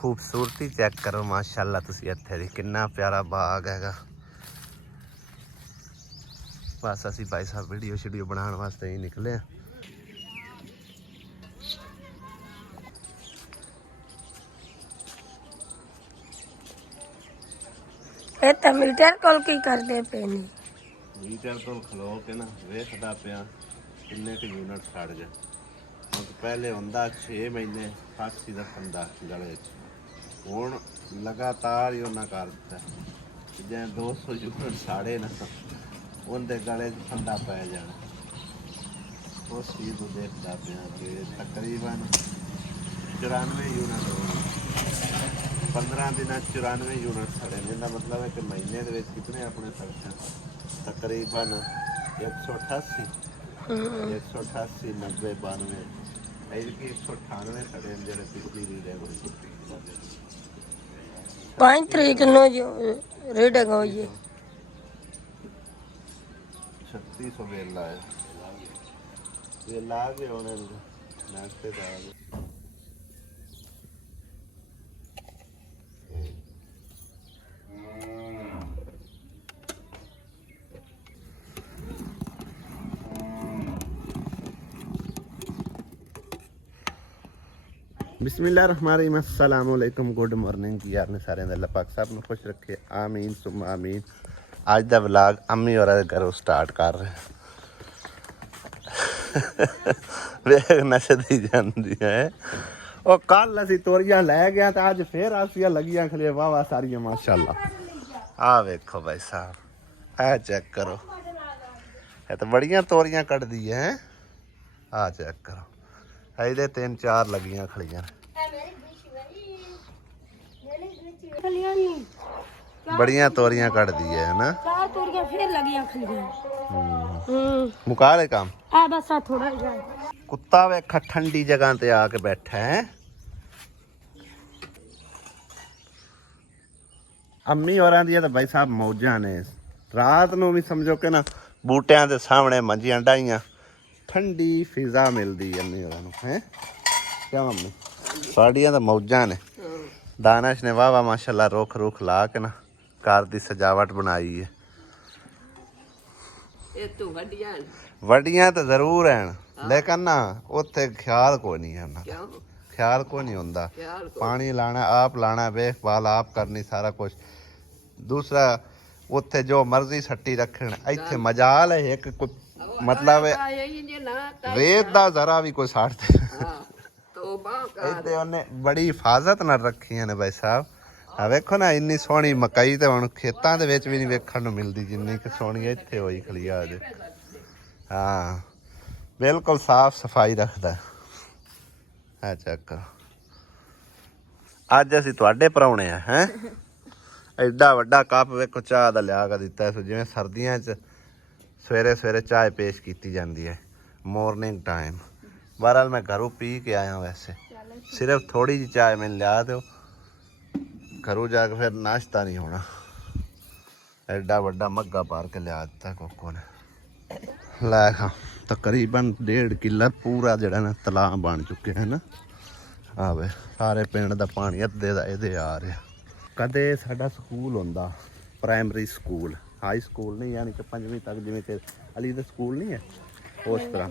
खूबसूरती चेक करो माशाअल्लाह तुसी इत्थे दी किन्ना प्यारा बाग हैगा। बस असी भाई साहब वीडियो शीडियो बनाने वास्ते ही निकले हैं। मीटर कोल की करदे पे ने मीटर तो खलो के ना वेखदा पिया किन्ने क यूनिट छड़ गए। पहले हुंदा 6 महीने फाक्सी दा फंदा गले च, हुण लगातार ही उन्हां कर दित्ता जे 200 यूनिट साड़े ना उनके गले च फंदा पै जाना। उस चीज़ को देखता पिया कि तकरीबन 94 यूनिट हो गए। 15 दिन 94 यूनिट सड़े, जिसका मतलब है कि महीने के कितने अपने सड़क तकरीबन 188 188 90 92 ऐसी 198 सड़े जो पिछली रीडिंग हुई 5 तरीक नो जो रीडिंग हुई है 3600 वेला है। वेला आ गए होने नाश्ते का आ गए। बिस्मिल्लाहिर्रहमानिर्रहीम, अस्सलामुअलैकुम, गुड मॉर्निंग जी यार ने सारे अल्लाह पाक सब ਨੂੰ खुश रखे, आमीन सुम आमीन। ਅੱਜ ਦਾ ਵਲੌਗ ਅੰਮੀ ਹੋਰਾਂ ਦੇ ਘਰੋਂ ਸਟਾਰਟ ਕਰ ਰਹੇ ਵੇਖ ਨਸ਼ਦੀ ਜਾਂਦੀ ਹੈ। ਉਹ ਕੱਲ ਅਸੀਂ ਤੋਰੀਆਂ ਲੈ ਗਿਆ ਤੇ ਅੱਜ ਫੇਰ ਆਸੀਆਂ ਲੱਗੀਆਂ ਖਲੇ ਵਾਵਾ ਸਾਰੀਆਂ ਮਾਸ਼ਾਅੱਲਾ। ਆ ਵੇਖੋ ਭਾਈ ਸਾਹਿਬ, ਇਹ ਚੈੱਕ ਕਰੋ, ਇਹ ਤਾਂ ਬੜੀਆਂ ਤੋਰੀਆਂ ਕੱਢਦੀ ਹੈ। ਆ ਚੈੱਕ ਕਰੋ, ਇਹਦੇ 3-4 ਲੱਗੀਆਂ ਖਲੀਆਂ बड़िया तोरियां कट दी है ना। 4 तोरियां फिर लगियां खलियां। मुका ले काम आ बस थोड़ा ही कुत्ता वेखा ठंडी जगह ते आके बैठा है। अम्मी होरां दी ते भाई साहब मौजां ने, रात नूं भी समझो कि ना बूटियां दे सामने मंजियां डाइयां, ठंडी फिजा मिलदी अम्मी होरां नूं है। क्या मम्मी साड़ियां ते मौजां ने। दानिश ने वाह वाह माशाल्लाह रुख रुख ला के ना घर की सजावट बनाई है। वड्डियां तो जरूर हैं लेकिन ना उत्थे ख्याल कोई नहीं है ना, ख्याल कोई नहीं होंदा। पानी लाना आप लाना, देखभाल आप करनी, सारा कुछ। दूसरा उत्थे जो मर्जी सट्टी रखन, इत्थे मजाल है एक मतलब रेत दा जरा भी कोई साड़ते इत्थे उन्हें बड़ी हिफाजत नाल रखियां ने भाई साहब। आ वेखो ना इन्नी सोहनी मकई ते हुण खेतां दे विच भी नहीं वेखण नूं मिलदी जिन्नी कि सोहनी इत्थे होई खली आ जे। हाँ बिल्कुल साफ सफाई रखदा है। चेक करो, अज असीं तुहाडे पराउणे आ हैं। एडा वड्डा कप वेखो चाह दा लिया के दित्ता है, जिवें सर्दियां च सवेरे सवेरे चाय पेश की जाती है मॉर्निंग टाइम। बहरहाल मैं घरों पी के आया, वैसे सिर्फ थोड़ी जी चाय मैंने लिया दो, घरों जाके फिर नाश्ता नहीं होना। एडा वड्डा मग्गा पार के लिया दिता कोको ने। लै खा तकरीबन 1.5 किला पूरा जड़ा ना तलाब बन चुके हैं ना। आवे सारे पिंड दा पानी अद्धे दा इहदे आ रहा। कदे साडा स्कूल हुंदा प्राइमरी स्कूल, हाई स्कूल नहीं, यानी कि 5वीं तक जिवें कि अली दा स्कूल नहीं है उस तरह,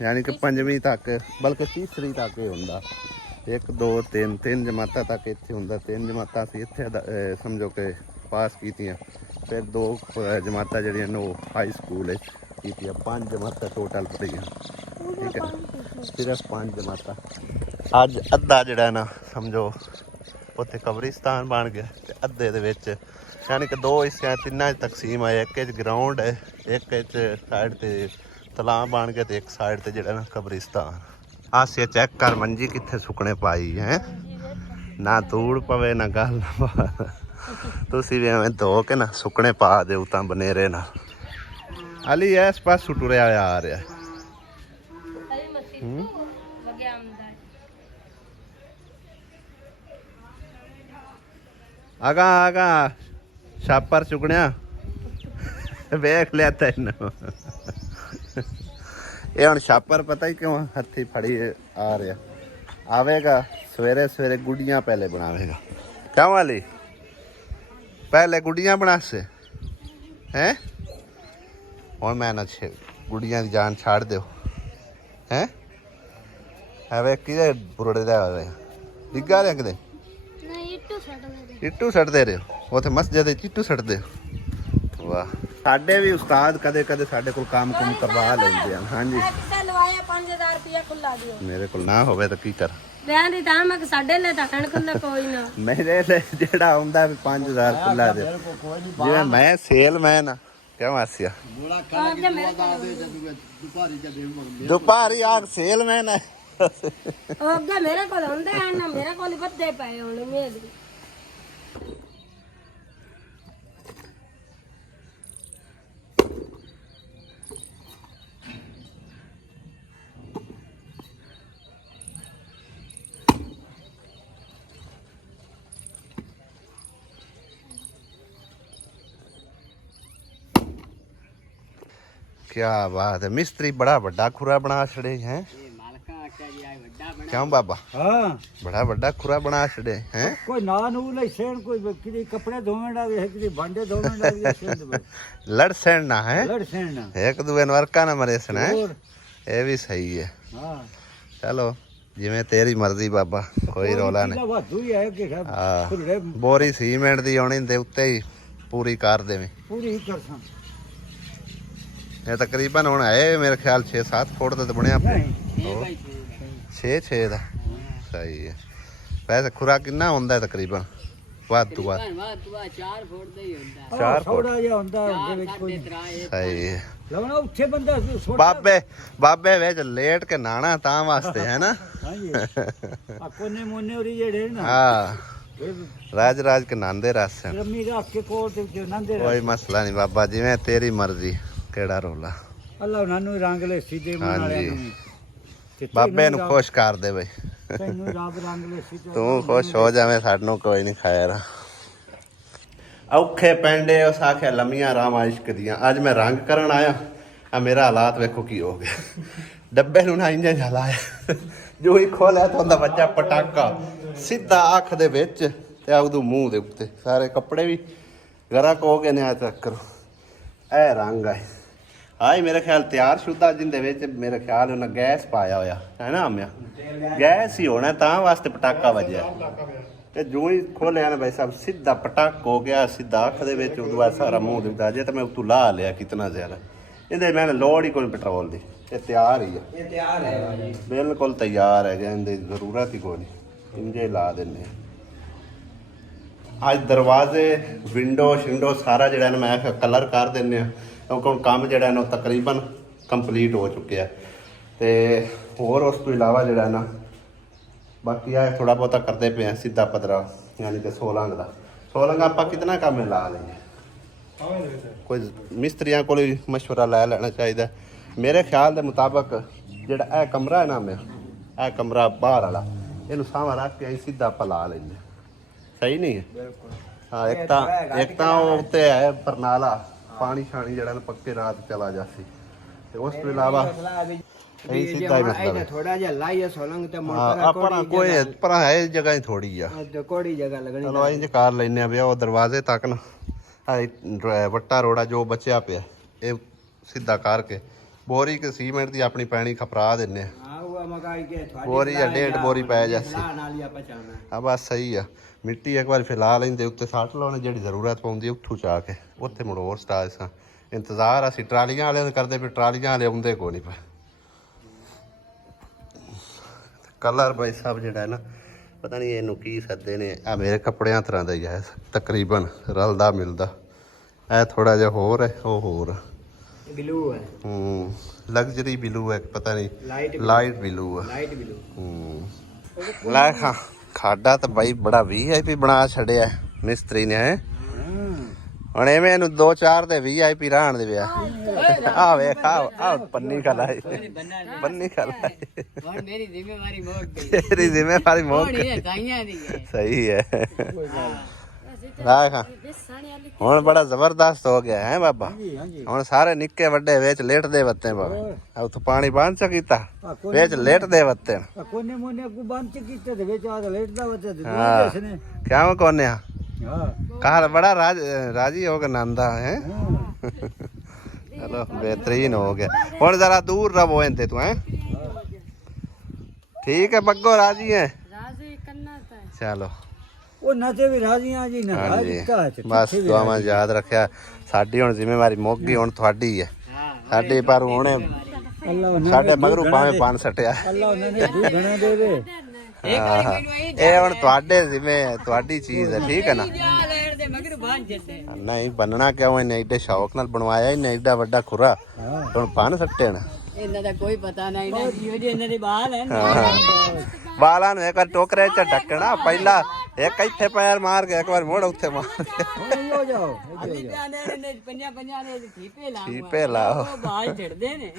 यानी कि 5वीं तक बल्कि तीसरी तक ही हुंदा। 1 2 3 जमातां तक इत्थे हुंदा। 3 जमातां असीं इत्थे समझो कि पास कीतियां, फिर 2 जमातां जिहड़ियां नो हाई स्कूल कीतियां, 5 जमातां टोटल पढ़ियां। ठीक है, सिर्फ 5 जमातां। अज अद्धा जिहड़ा ना समझो उत्थे कब्रिस्तान बन गया, ते अद्धे दे विच यानी कि 2 हिस्से 3 तकसीम है। एक ग्राउंड है, एक साइड ते तलाब बन गया, एक साइड ते जिहड़ा ना कब्रिस्तान। आसिया चेक कर मंजी कित्थे सुकने पाई है, ना धूड़ पवे ना गल ना पवे। तुसीं भी एवें धो के ना सुकने पा दे उतां बनेरे ना। अली इस पासों टुरिया आ रहा है। आगा आगा छापर चुकनिया वेख लिया तेन। ये हुण छापर पता ही क्यों हथी फड़ी आ रहा, आवेगा सवेरे सवेरे गुड़ियाँ पहले बनावेगा। क्या वाली पहले गुड़ियाँ बना से हैं और मैं ना गुड़ियाँ की जान छाड़ दो हैं हवे किधे बुरड़े डिग्गा रहे किधे इट्टू सट दे रहे हो उथे मस्जिद इट्टू सट दे वाह साडे भी उस्ताद कदे कदे साडे कोल काम कुम करवा लेंदे हैं। हां जी लवाया 5000 रुपया खुला दियो मेरे कोल ना होवे तो की कर ਬੈਨ ਦੀ ਤਾਂ ਮੈਂ ਸਾਡੇ ਲੈ ਤਾਂ ਖੁੱਲਾ ਕੋਈ ਨਾ ਮੇਰੇ ਲਈ ਜਿਹੜਾ ਆਉਂਦਾ ਵੀ 5000 ਖੁੱਲਾ ਦੇ ਜਿਵੇਂ ਮੈਂ ਸੇਲਮੈਨ ਆ ਕਿਉਂ ਆਸਿਆ ਦੁਪਾਰੀ ਆ ਸੇਲਮੈਨ ਆ ਉਹ ਅੱਗੇ ਮੇਰੇ ਕੋਲ ਹੁੰਦੇ ਆ ਨਾ ਮੇਰੇ ਕੋਲ ਹੀ ਵੱਧੇ ਪਏ ਹੁਣ ਮੇਲ क्या बात है मिस्त्री बड़ा बड़ा खुरा बना छड़े हैं क्यों बाबा हाँ बड़ा बड़ा खुरा बना छड़े हैं कोई ना नू ले सेन कोई किसी कपड़े धोने डाले है किसी भांडे धोने डाले सेन लड़ सेन ना है लड़ सेन ना एक दूए नरका ना मरे सन है और ये भी सही है हाँ चलो जिवें तेरी मर्जी बाबा कोई रौला नहीं वाधू ही है कि सब हाँ खुले बोरी सीमेंट दी आनी दे उत्ते ही पूरी कर देवी पूरी ही कर सा ये तकरीबन हुण है मेरे ख्याल 6-7 फुट दा बनया नहीं 6 दा सही है वैसे खुरा कितना हुंदा तकरीबन वाधू वाध 4 फुट ਦਾ ਹੀ ਹੁੰਦਾ 4 फुट थोड़ा जिहा ਹੁੰਦਾ ਉਹਦੇ ਵਿੱਚ ਕੋਈ सही है ਲਵਣਾ ਉੱਥੇ ਬੰਦਾ ਬਾਬੇ ਵਿੱਚ ਲੇਟ ਕੇ ਨਾਣਾ ਤਾਂ ਵਾਸਤੇ ਹੈ ਨਾ ਹਾਂਜੀ ਆ ਕੋਨੇ ਮੋਨੇ ਹੋਰੀ ਜਿਹੜੇ ਨਾ ਹਾਂ ਰਾਜ ਕੇ ਨਾਂਦੇ ਰਸ ਰਮੀ ਰੱਖ ਕੇ ਕੋਲ ਤੇ ਨੰਦੇ ਕੋਈ ਮਸਲਾ ਨਹੀਂ ਬਾਬਾ ਜਿਵੇਂ ਤੇਰੀ ਮਰਜ਼ੀ ਕਿਹੜਾ ਰੋਲਾ ਅੱਲਾ ਉਹਨਾਂ ਨੂੰ ਰੰਗ ਲੈ ਸਿੱਧੇ ਮਨ ਵਾਲਿਆਂ ਨੂੰ ਤੇ ਬਾਬੇ ਨੂੰ ਖੁਸ਼ ਕਰ ਦੇ ਬਈ ਤੈਨੂੰ ਰੱਬ ਰੰਗ ਲੈ ਸਿੱਧੇ ਤੂੰ ਖੁਸ਼ ਹੋ ਜਾਵੇਂ ਸਾਨੂੰ ਕੋਈ ਨਹੀਂ ਖੈਰ ਔਖੇ ਪੈਂਡੇ ਉਸ ਆਖਿਆ ਲੰਮੀਆਂ ਰਾਮਾਂ ਇਸ਼ਕ ਦੀਆਂ ਅੱਜ ਮੈਂ ਰੰਗ ਕਰਨ ਆਇਆ ਆ ਮੇਰਾ ਹਾਲਾਤ ਵੇਖੋ ਕੀ ਹੋ ਗਿਆ ਡੱਬੇ ਨੂੰ ਨਾ ਇੰਜ ਹਲਾਇਆ ਜੋ ਹੀ ਖੋਲਿਆ ਤਾਂ ਉਹਦਾ ਵੱਜਾ ਪਟਾਕਾ ਸਿੱਧਾ ਅੱਖ ਦੇ ਵਿੱਚ ਤੇ ਉਹਦੇ ਮੂੰਹ ਦੇ ਉੱਤੇ ਸਾਰੇ ਕੱਪੜੇ ਵੀ ਗਰਕ ਹੋ ਗਏ ਨੇ ਆ ਚੈੱਕ ਕਰੋ ਇਹ ਰੰਗ ਹੈ ਆਏ ਮੇਰੇ ਖਿਆਲ ਤਿਆਰ ਸ਼ੁੱਧਾ ਜਿੰਦੇ ਵਿੱਚ ਮੇਰੇ ਖਿਆਲ ਉਹਨਾਂ ਗੈਸ ਪਾਇਆ ਹੋਇਆ ਹੈ ਨਾ ਆਮਿਆ ਗੈਸ ਹੀ ਹੋਣਾ ਤਾਂ ਵਾਸਤੇ ਪਟਾਕਾ ਵੱਜਿਆ ਤੇ ਜੋ ਹੀ ਖੋਲਿਆ ਨਾ ਭਾਈ ਸਾਹਿਬ ਸਿੱਧਾ ਪਟਾਕ ਹੋ ਗਿਆ ਸਿੱਧਾ ਅੱਖ ਦੇ ਵਿੱਚ ਉਦੋਂ ਬਾਅਦ ਸਾਰਾ ਮੂੰਹ ਦੇ ਵਿੱਚ ਜੇ ਤਾਂ ਮੈਂ ਉਤੋਂ ਲਾ ਲਿਆ ਕਿਤਨਾ ਜ਼ਿਆਦਾ ਇਹਦੇ ਮੈਂ ਲੋੜ ਹੀ ਕੋਈ ਪੈਟਰੋਲ ਦੀ ਇਹ ਤਿਆਰ ਹੀ ਹੈ ਇਹ ਤਿਆਰ ਹੈ ਭਾਜੀ ਬਿਲਕੁਲ ਤਿਆਰ ਹੈ ਇਹਦੀ ਜ਼ਰੂਰਤ ਹੀ ਕੋਈ ਨਹੀਂ ਇੰਜੇ ਲਾ ਦਿੰਦੇ ਅੱਜ ਦਰਵਾਜ਼ੇ ਵਿੰਡੋ ਸ਼ਿੰਡੋ ਸਾਰਾ ਜਿਹੜਾ ਨਾ ਮੈਂ ਕਲਰ ਕਰ ਦਿੰਦੇ ਆ ਕਿਉਂਕਿ ਹੁਣ ਕੰਮ ਜਿਹੜਾ ਨਾ ਤਕਰੀਬਨ ਕੰਪਲੀਟ ਹੋ ਚੁੱਕਿਆ ਤੇ ਹੋਰ ਉਸ ਤੋਂ ਇਲਾਵਾ ਜਿਹੜਾ ਨਾ ਬਾਕੀ ਆ ਥੋੜਾ ਬਹੁਤਾ ਕਰਦੇ ਪਏ ਆ ਸਿੱਧਾ ਪਦਰਾ ਯਾਨੀ ਕਿ 16 ਦਾ 16 ਆਪਾਂ ਕਿਤਨਾ ਕੰਮ ਲਾ ਲਈਏ ਕੋਈ ਮਿਸਤਰੀਆਂ ਕੋਲ ਵੀ ਮਸ਼ਵਰਾ ਲੈ ਲੈਣਾ ਚਾਹੀਦਾ ਮੇਰੇ ਖਿਆਲ ਦੇ ਮੁਤਾਬਕ ਜਿਹੜਾ ਇਹ ਕਮਰਾ ਹੈ ਨਾ ਮੈਂ ਇਹ ਕਮਰਾ ਬਾਹਰ ਵਾਲਾ ਇਹਨੂੰ ਸਾਹਮਣੇ ਰੱਖ ਕੇ ਅਸੀਂ ਸਿੱਧਾ ਆਪਾਂ ਲਾ ਲੈਂਦੇ ਸਹੀ ਨਹੀਂ ਹੈ ਹਾਂ ਇੱਕ ਤਾਂ ਉਹ ਉੱਤੇ ਹੈ ਪਰਨਾਲਾ ਪਾਣੀ ਛਾਣੀ ਜਿਹੜਾ ਨਾ ਪੱਕੇ ਰਾਤ ਚਲਾ ਜਾਸੀ ਤੇ ਉਸ ਤੋਂ ਇਲਾਵਾ ਇਹ ਸਿੱਧਾ ਹੀ ਮਤਲਬ ਥੋੜਾ ਜਿਹਾ ਲਾਈਏ ਸੋਲੰਗ ਤੇ ਹਾਂ ਆਪਣਾ ਕੋਈ ਪਰ ਹੈ ਜਗ੍ਹਾ ਹੀ ਥੋੜੀ ਆ ਕੋੜੀ ਜਗ੍ਹਾ ਲੱਗਣੀ ਚਲੋ ਇੰਜ ਕਰ ਲੈਨੇ ਆ ਵੀ ਉਹ ਦਰਵਾਜ਼ੇ ਤੱਕ ਨਾ ਵੱਟਾ ਰੋੜਾ ਜੋ ਬਚਿਆ ਪਿਆ ਇਹ ਸਿੱਧਾ ਕਰਕੇ ਬੋਰੀ ਕੇ ਸੀਮੈਂਟ ਦੀ ਆਪਣੀ ਪੈਣੀ ਖਪਰਾ ਦਿੰਨੇ ਆ ਹਾਂ ਉਹ ਮਕਾਈ ਕੇ ਤੁਹਾਡੀ ਬੋਰੀ ਜਾਂ 1.5 ਬੋਰੀ ਪੈ ਜਾਸੀ ਨਾਲ ਹੀ ਆਪਾਂ ਚਾਹਣਾ ਆ ਬਸ ਸਹੀ ਆ ਮਿੱਟੀ ਇੱਕ ਵਾਰ ਫੈਲਾ ਲੈਂਦੇ ਉੱਤੇ ਸੱਟ ਲਾਉਣੇ ਜਿਹੜੀ ਜ਼ਰੂਰਤ ਪਉਂਦੀ ਉੱਥੋਂ ਚਾ ਕੇ ਉੱਥੇ ਮੁੜ ਹੋਰ ਸਟਾਰ ਸਾਂ ਇੰਤਜ਼ਾਰ ਅਸੀਂ ਟਰਾਲੀਆਂ ਵਾਲਿਆਂ ਦੇ ਕਰਦੇ ਵੀ ਟਰਾਲੀਆਂ ਵਾਲੇ ਆਉਂਦੇ ਕੋਈ ਨਹੀਂ ਪਏ ਕਲਰ ਬਾਈ ਸਾਹਿਬ ਜਿਹੜਾ ਹੈ ਨਾ ਪਤਾ ਨਹੀਂ ਇਹਨੂੰ ਕੀ ਸੱਦੇ ਨੇ ਆ ਮੇਰੇ ਕੱਪੜਿਆਂ ਤਰ੍ਹਾਂ ਦਾ ਹੀ ਹੈ ਤਕਰੀਬਨ ਰਲਦਾ ਮਿਲਦਾ ਇਹ ਥੋੜਾ ਜਿਹਾ ਹੋਰ ਹੈ ਉਹ ਹੋਰ ਬਲੂ ਹੈ ਲਗਜ਼ਰੀ ਬਲੂ ਹੈ ਪਤਾ ਨਹੀਂ ਲਾਈਟ ਬਲੂ ਹੈ ਲਾਈਟ ਬਲੂ ਲੈ ਖਾਡਾ ਤਾਂ ਬਾਈ ਬੜਾ VIP ਬਣਾ ਛੱਡਿਆ ਮਿਸਤਰੀ ਨੇ ਹੈ ਹੁਣ ਐਵੇਂ ਇਹਨੂੰ 2-4 ਦੇ VIP ਰਹਿਣ ਦੇ ਵਿਆ ਆ ਵੇਖ ਆ ਪੰਨੀ ਖਾ ਲਾਈ ਪੰਨੀ ਖਾ ਲਾਈ ਹੁਣ ਮੇਰੀ ਜ਼ਿੰਮੇਵਾਰੀ ਮੋੜ ਗਈ ਤੇਰੀ ਜ਼ਿੰਮੇਵਾਰੀ ਮੋੜ ਹੋਣੀ ਹੈ ਗਾਈਆਂ ਦੀ ਸਹੀ ਹੈ ਰਾਖ ਹੁਣ ਬੜਾ ਜ਼ਬਰਦਸਤ ਹੋ ਗਿਆ ਹੈ ਬਾਬਾ ਹਾਂਜੀ ਹਾਂਜੀ ਹੁਣ ਸਾਰੇ ਨਿੱਕੇ ਵੱਡੇ ਵਿੱਚ ਲੇਟਦੇ ਵੱਤੇ ਬਾਬਾ ਉੱਥੇ ਪਾਣੀ ਬੰਦ ਚ ਕੀਤਾ ਵਿੱਚ ਲੇਟਦੇ ਵੱਤੇ ਆ ਕੋਨੇ ਮੋਨੇ ਕੋ ਬੰਦ ਚ ਕੀਤੇ ਦੇ ਵਿੱਚ ਆ ਲੇਟਦਾ ਵਤੇ ਦੇ ਹਾਂ। ਦੂਜੇ ਨੇ ਕਿਉਂ ਕੋਨਿਆ ਹਾਂ ਕਾਲ ਬੜਾ ਰਾਜੀ ਹੋ ਕੇ ਨੰਦਾ ਹੈ ਚਲੋ बेहतरीन हो गया ਹੁਣ जरा दूर रहो इनते तू है ठीक है बग्गो राजी है राजी करना था चलो ਉਹ ਨਤੇ ਵੀ ਰਾਜ਼ੀਆਂ ਜੀ ਨਾ ਹਾਂਜੀ ਦਿੱਤਾ ਹੈ ਬਸ ਦੁਆਵਾਂ ਯਾਦ ਰੱਖਿਆ ਸਾਡੀ ਹੁਣ ਜ਼ਿੰਮੇਵਾਰੀ ਮੁੱਕ ਗਈ ਹੁਣ ਤੁਹਾਡੀ ਹੈ ਸਾਡੀ ਪਰ ਹੁਣ ਅੱਲਾਹ ਉਹਨਾਂ ਸਾਡੇ ਮਗਰੂ ਭਾਵੇਂ ਪਾਣ ਸਟਿਆ ਅੱਲਾਹ ਉਹਨਾਂ ਨੇ ਦੂ ਘਣਾ ਦੇਵੇ ਇਹ ਹੁਣ ਤੁਹਾਡੇ ਜ਼ਿੰਮੇ ਤੁਹਾਡੀ ਚੀਜ਼ ਹੈ ਠੀਕ ਹੈ ਨਾ ਨਹੀਂ ਬੰਨਣਾ ਕਿਉਂ ਇਹਨੇ ਐਡੇ ਸ਼ੌਕ ਨਾਲ ਬਣਵਾਇਆ ਇਹਨੇ ਐਡਾ ਵੱਡਾ ਖੁਰਾ ਹੁਣ ਪਾਣ ਸੱਟੇ ਨਾ ਇਹਨਾਂ ਦਾ ਕੋਈ ਪਤਾ ਨਹੀਂ ਨਾ ਜਿਹੋ ਜਿਹੇ ਇਹਨਾਂ ਦੇ ਬਾਲ ਹੈ ਬਾਲਾਂ ਨੂੰ ਇੱਕ ਵਾਰ ਟੋਕਰੇ ਚ ਢੱਕਣਾ ਪਹਿਲਾਂ ਇੱਕ ਇੱਥੇ ਪੈਰ ਮਾਰ ਕੇ ਇੱਕ ਵਾਰ ਮੋੜ ਉੱਥੇ ਮਾਰ ਕੇ ਹੁਣ ਹੋ ਜਾਓ ਪੰਜਾਂ ਦੇ ਠੀਪੇ ਲਾ ਠੀਪੇ ਲਾਓ ਉਹ ਬਾਲ ਝੜਦੇ ਨੇ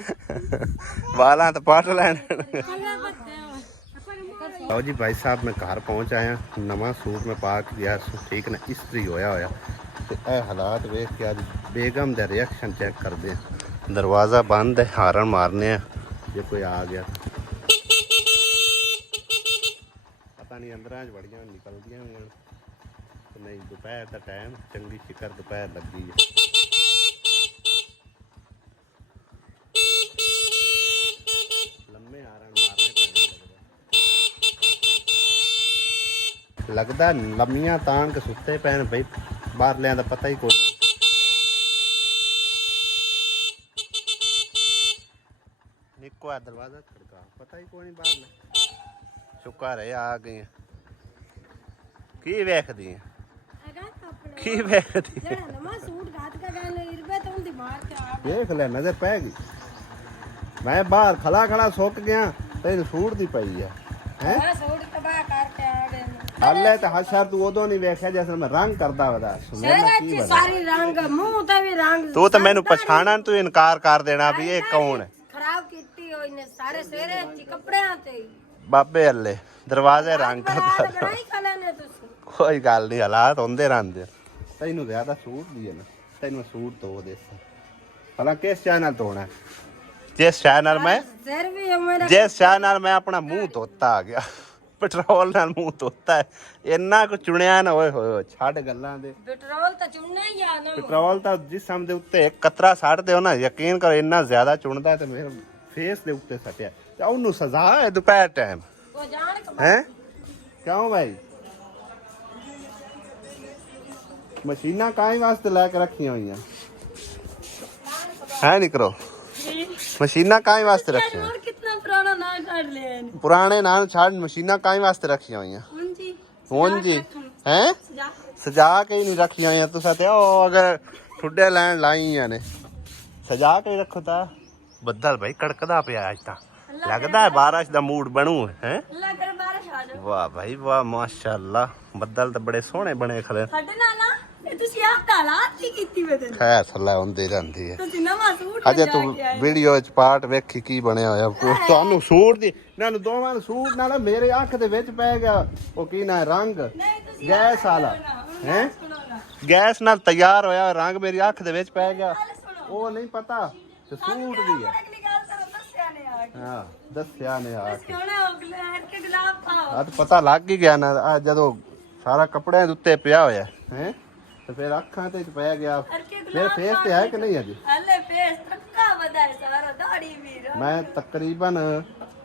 ਬਾਲਾਂ ਤੇ ਪੱਟ ਲੈਣ ਲਓ ਜੀ ਭਾਈ ਸਾਹਿਬ ਮੈਂ ਘਰ ਪਹੁੰਚ ਆਇਆ ਨਵਾਂ ਸੂਟ ਮੈਂ ਪਾ ਕੇ ਗਿਆ ਠੀਕ ਨਾ ਇਸਤਰੀ ਹੋਇਆ ਤੇ ਇਹ ਹਾਲਾਤ ਵੇਖ ਕੇ ਅੱਜ ਬੇਗਮ ਦਾ ਰਿਐਕਸ਼ਨ ਚੈੱਕ ਕਰਦੇ ਆ ਦਰਵਾਜ਼ਾ ਬੰਦ ਹੈ ਹਾਰਨ ਮਾਰਨੇ ਆ ਜੇ ਕੋਈ ਆ ਗਿਆ ਪਤਾ ਨਹੀਂ ਅੰਦਰਾਂ ਚ ਬੜੀਆਂ ਨਿਕਲਦੀਆਂ ਹੋਣ ਨਹੀਂ ਦੁਪਹਿਰ ਦਾ ਟਾਈਮ ਚੰਗੀ ਫਿਕਰ ਦੁਪਹਿਰ ਲੱਗੀ ਹੈ ਲੰਮੇ ਹਾਰਨ ਮਾਰਨੇ ਪੈਣੇ ਲੱਗਦਾ ਲੰਮੀਆਂ ਤਾਣ ਕੇ ਸੁੱਤੇ ਪੈਣ ਬਈ ਬਾਹਰਲਿਆਂ ਦਾ ਪਤਾ ਹੀ ਕੋਈ ਨਹੀਂ ਨਿੱਕੋ ਆ ਦਰਵਾਜ਼ਾ ਖੜਕਾ ਪਤਾ ਹੀ ਕੋਈ ਨਹੀਂ ਬਾਹਰਲੇ ਸ਼ੁਕਰ ਹੈ ਆ ਗਏ ਕੀ ਵੇਖਦੀ ਹੈ ਕੀ ਵੇਖਦੀ ਜਿਹੜਾ ਨਵਾਂ ਸੂਟ ਗਾਤ ਕਾ ਗਾਣੇ ਇਰਬੇ ਤੋਂ ਦਿਮਾਗ ਤੇ ਆ ਵੇਖ ਲੈ ਨਜ਼ਰ ਪੈ ਗਈ ਮੈਂ ਬਾਹਰ ਖਲਾ ਸੁੱਕ ਗਿਆ ਤੈਨੂੰ ਸੂਟ ਦੀ ਪਈ ਆ ਹੈ ਮੈਂ ਸੂਟ ਤਬਾਹ ਕਰਕੇ ਆ ਗਏ ਹਾਲੇ ਤਾਂ ਹਸ਼ਰ ਤੂੰ ਉਦੋਂ ਨਹੀਂ ਵੇਖਿਆ ਜਿਸ ਮੈਂ ਰੰਗ ਕਰਦਾ ਵਦਾ ਸ਼ਹਿਰ ਚ ਸਾਰੀ ਰੰਗ ਮੂੰਹ ਤੇ ਵੀ ਰੰਗ ਤੂੰ ਤਾਂ ਮੈਨੂੰ ਪਛਾਣਨ ਤੂੰ ਇਨਕਾਰ ਕਰ ਦੇਣਾ ਵੀ ਇਹ ਕੌਣ ਹੈ ਖਰਾਬ ਕੀਤੀ ਹੋਈ ਨੇ ਸਾਰੇ ਸਵੇਰੇ ਚ ਕੱਪੜਿਆਂ ਤੇ ਬਾਬੇ ਅੱਲੇ ਦਰਵਾਜ਼ੇ ਰੰਗ ਕਰਦਾ ਬਣਾਈ ਖਲੇ ਨੇ ਤੁਸੀਂ ਕੋਈ ਗੱਲ ਨਹੀਂ ਹਾਲਾਤ ਹੁੰਦੇ ਰਹਿੰਦੇ ਤੈਨੂੰ ਜ਼ਿਆਦਾ ਸੂਟ ਦੀ ਹੈ ਨਾ ਤੈਨੂੰ ਸੂਟ ਧੋ ਦੇ ਭਲਾ ਕਿਸ ਚੈਨਲ ਧੋਣਾ ਜਿਸ ਚੈਨਲ ਮੈਂ ਸਿਰ ਵੀ ਮੇਰਾ ਜਿਸ ਚੈਨਲ ਮੈਂ ਆਪਣਾ ਮੂੰਹ ਧੋਤਾ ਆ ਗਿਆ ਪੈਟਰੋਲ ਨਾਲ ਮੂੰਹ ਧੋਤਾ ਹੈ ਇੰਨਾ ਕੁ ਚੁਣਿਆ ਨਾ ਓਏ ਹੋਏ ਛੱਡ ਗੱਲਾਂ ਦੇ ਪੈਟਰੋਲ ਤਾਂ ਚੁਣਨਾ ਹੀ ਆ ਨਾ ਪੈਟਰੋਲ ਤਾਂ ਜਿਸਮ ਦੇ ਉੱਤੇ ਇੱਕ ਕਤਰਾ ਛੱਡਦੇ ਹੋ ਨਾ ਯਕੀਨ ਕਰੋ ਇੰਨਾ ਜ਼ਿਆਦਾ ਚੁਣਦਾ ਤੇ ਮੇਰੇ ਫੇਸ ਦੇ ਉੱਤੇ ਸਟਿਆ ਤੇ ਉਹਨੂੰ ਸਜ਼ਾ ਹੈ ਦੁਪਹਿਰ ਟਾਈਮ ਉਹ ਜਾਣ ਕੇ ਹੈ ਕਿਉਂ ਭਾਈ ਮਸ਼ੀਨਾਂ ਕਾਹੀ ਵਾਸਤੇ ਲੈ ਕੇ ਰੱਖੀਆਂ ਹੋਈਆਂ ਹੈ ਨਹੀਂ ਕਰੋ ਮਸ਼ੀਨਾਂ ਕਾਹੀ ਵਾਸਤੇ ਰੱਖੀਆਂ ਹੋਰ ਕਿੰਨਾ ਪੁਰਾਣਾ ਨਾ ਕੱਢ ਲਿਆ ਇਹਨੇ ਪੁਰਾਣੇ ਨਾਂ ਛੱਡ ਮਸ਼ੀਨਾਂ ਕਾਹੀ ਵਾਸਤੇ ਰੱਖੀਆਂ ਹੋਈਆਂ ਹਾਂਜੀ ਹੁਣ ਜੀ ਹੈ ਸਜਾ ਸਜਾ ਕੇ ਹੀ ਨਹੀਂ ਰੱਖੀਆਂ ਹੋਈਆਂ ਤੁਸੀਂ ਤੇ ਉਹ ਅਗਰ ਠੁੱਡੇ ਲੈਣ ਲਾਈਆਂ ਨੇ ਸਜਾ ਕੇ ਹੀ ਰੱਖੋ ਤਾਂ ਬੱਦਲ ਭਾਈ ਕੜਕਦਾ ਪਿਆ ਅੱਜ ਤਾਂ ਲੱਗਦਾ ਹੈ ਬਾਰਿਸ਼ ਦਾ ਮੂਡ ਬਣੂ ਹੈ ਅੱਲਾ ਕਰ ਬਾਰਿਸ਼ ਆ ਜਾ ਵਾਹ ਭਾਈ ਵਾਹ ਮਾਸ਼ਾਅੱਲਾ ਬੱਦਲ ਤਾਂ ਬੜੇ ਸੋਹਣੇ ਬਣੇ ਖਲੇ ਸਾਡੇ ਨਾਲ ਨਾ ਇਹ ਤੁਸੀਂ ਆਪ ਤਾਂ ਹਾਲਾਤ ਕੀ ਕੀਤੀ ਵੇ ਤੈਨੂੰ ਖੈਰ ਸੱਲਾ ਹੁੰਦੀ ਰਹਿੰਦੀ ਹੈ ਤੁਸੀਂ ਨਵਾਂ ਸੂਟ ਅਜੇ ਤੂੰ ਵੀਡੀਓ ਚ ਪਾਰਟ ਵੇਖੀ ਕੀ ਬਣਿਆ ਹੋਇਆ ਤੁਹਾਨੂੰ ਸੂਟ ਦੀ ਨਾਲੇ ਦੋਵਾਂ ਨੂੰ ਸੂਟ ਨਾਲ ਮੇਰੇ ਅੱਖ ਦੇ ਵਿੱਚ ਪੈ ਗਿਆ ਉਹ ਕੀ ਨਾ ਰੰਗ ਨਹੀਂ ਤੁਸੀਂ ਗੈਸ ਵਾਲਾ ਹੈ ਗੈਸ ਨਾਲ ਤਿਆਰ ਹੋਇਆ ਰੰਗ ਮੇਰੀ ਅੱਖ ਦੇ ਵਿੱਚ ਪੈ ਗਿਆ ਉਹ ਨਹੀਂ ਪਤਾ ਤੇ ਸੂਟ ਦੀ ਹੈ ਅਗਲੀ ਗੱਲ ਤਾਂ ਦੱਸਿਆ ਨੇ ਆ ਹਾਂ ਦੱਸਿਆ ਨੇ ਆ ਕਿਉਂ ਨਾ ਅਗਲੇ ਕੇ ਗੁਲਾਬ ਪਾਓ ਆ ਤਾਂ ਪਤਾ ਲੱਗ ਹੀ ਗਿਆ ਨਾ ਆ ਜਦੋਂ ਸਾਰਾ ਕੱਪੜਿਆਂ ਦੇ ਉੱਤੇ ਪਿਆ ਹੋਇਆ ਹੈ ਤੇ ਫਿਰ ਅੱਖਾਂ ਤੇ ਪੈ ਗਿਆ ਮੇਰੇ ਫੇਸ ਤੇ ਹੈ ਕਿ ਨਹੀਂ ਅਜੇ ਹਲੇ ਫੇਸ ਤੱਕਾ ਵਧਾਏ ਸਾਰਾ ਦਾੜੀ ਵੀਰ ਮੈਂ ਤਕਰੀਬਨ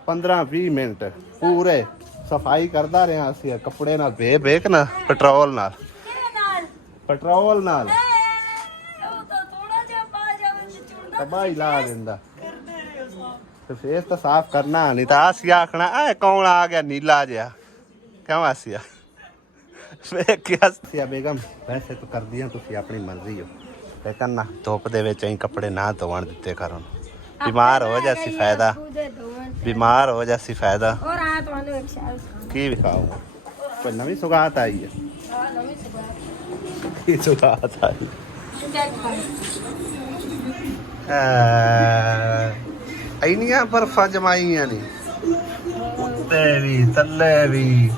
15-20 ਮਿੰਟ ਪੂਰੇ ਸਫਾਈ ਕਰਦਾ ਰਿਹਾ ਸੀ ਕੱਪੜੇ ਨਾਲ ਵੇਖ ਨਾ ਪੈਟਰੋਲ ਨਾਲ ਕਿਹਦੇ ਨਾਲ ਪੈਟਰੋਲ ਨਾਲ ਉਹ ਤਾਂ ਥੋੜਾ ਜਿਹਾ ਪਾ ਜਾਵੇ ਤੇ ਚੁੰਡਾ ਤਬਾਹੀ ਲਾ ਦਿੰਦਾ ਕਰਦੇ ਰਹੇ ਹੋ ਤੇ ਫੇਸ ਤਾਂ ਸਾਫ਼ ਕਰਨਾ ਨਹੀਂ ਤਾਂ ਆਸੀਆ ਆਖਣਾ ਐ ਕੌਣ ਆ ਗਿਆ ਨੀਲਾ ਜਿਹਾ ਕਿਉਂ ਆਸੀਆ ਵੇਖ ਕੇ ਆਸੀਆ ਬੇਗਮ ਵੈਸੇ ਤਾਂ ਕਰਦੀਆਂ ਤੁਸੀਂ ਆਪਣੀ ਮਰਜ਼ੀ ਹੋ ਲੇਕਿਨ ਨਾ ਧੁੱਪ ਦੇ ਵਿੱਚ ਐਂ ਕੱਪੜੇ ਨਾ ਧੋਣ ਦਿੱਤੇ ਕਰੋ ਬਿਮਾਰ ਹੋ ਜਾਸੀ ਫਾਇਦਾ ਬਿਮਾਰ ਹੋ ਜਾਸੀ ਫਾਇਦਾ और आ तो एक साल ਕੀ ਵਿਖਾਓ ਕੋਈ ਨਵੀਂ ਸੁਗਾਤ ਆਈ ਹੈ नवी सुबह ਕੀ ਸੁਗਾਤ ਆਈ ਇੰਨੀਆਂ ਬਰਫਾਂ ਜਮਾਈਆਂ ਨੇ ਉੱਤੇ ਵੀ ਥੱਲੇ ਵੀ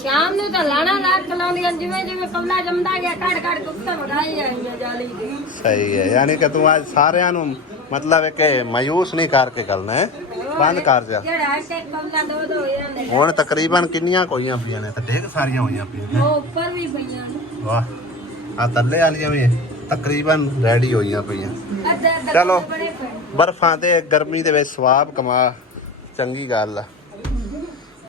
ਸ਼ਾਮ ਨੂੰ ਤਾਂ ਲਾਣਾ ਲੱਖ ਲਾਉਂਦੀਆਂ ਜਿਵੇਂ ਜਿਵੇਂ ਕਮਲਾ ਜੰਮਦਾ ਗਿਆ ਕੱਢ ਕੱਢ ਕੇ ਉੱਤੇ ਵਗਾਈ ਆਈਆਂ ਜਾਲੀ ਦੀ ਸਹੀ ਹੈ ਯਾਨੀ ਕਿ ਤੂੰ ਅੱਜ ਸਾਰਿਆਂ ਨੂੰ ਮਤਲਬ ਹੈ ਕਿ ਮਾਯੂਸ ਨਹੀਂ ਕਰਕੇ ਕਰਨਾ ਹੈ ਬੰਦ ਕਰ ਜਾ ਜਿਹੜਾ ਇੱਕ ਇੱਕ ਕਮਲਾ ਦੋ ਦੋ ਹੋ ਜਾਂਦੇ ਹੁਣ ਤਕਰੀਬਨ ਕਿੰਨੀਆਂ ਕੋਈਆਂ ਪਈਆਂ ਨੇ ਤੇ ਢੇਗ ਸਾਰੀਆਂ ਹੋਈਆਂ ਪਈਆਂ ਉਹ ਉੱਪਰ ਵੀ ਪਈਆਂ ਨੇ ਵਾਹ ਆ ਥੱਲੇ ਵਾਲੀਆਂ ਵੀ ਤਕਰੀਬਨ ਰੈਡੀ ਹੋਈਆਂ ਪਈਆਂ ਅੱਧੇ ਅੱਧੇ ਚਲੋ ਬੜੇ ਪਏ ਬਰਫਾਂ ਤੇ ਗਰਮੀ ਦੇ ਵਿੱਚ ਸਵਾਬ ਕਮਾ ਚੰਗੀ ਗੱਲ ਆ